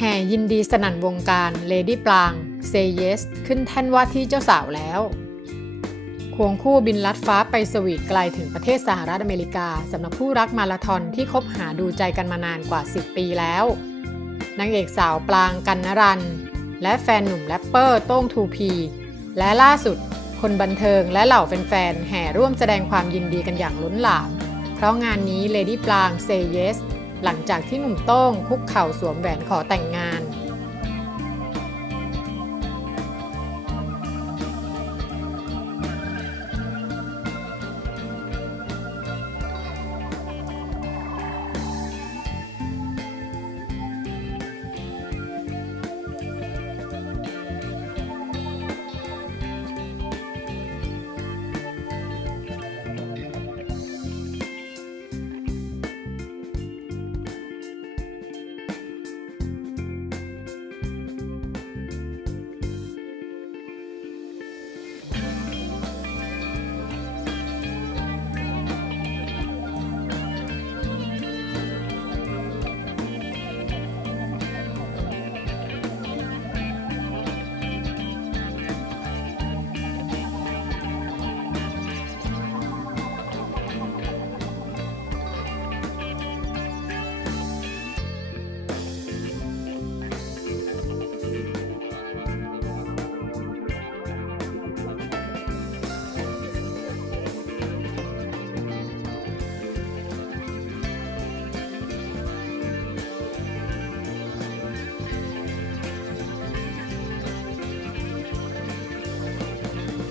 แห่ยินดีสนั่นวงการเลดี้ปลางเซเยสขึ้นแท่นว่าที่เจ้าสาวแล้ว ควงคู่บินลัดฟ้าไปสวีทไกลถึงประเทศสหรัฐอเมริกาสำหรับผู้รักมาราธอนที่คบหาดูใจกันมานานกว่า 10 ปีแล้ว นางเอกสาวปลางกันนรัน และแฟนหนุ่มแรปเปอร์โต้งทูพี และล่าสุด คนบันเทิงและเหล่าแฟนๆแห่ร่วมแสดงความยินดีกันอย่างล้นหลาม เพราะงานนี้เลดี้ปลางเซเยส หลังจากที่หนุ่มโต้งคุกเข่าสวมแหวนขอแต่งงาน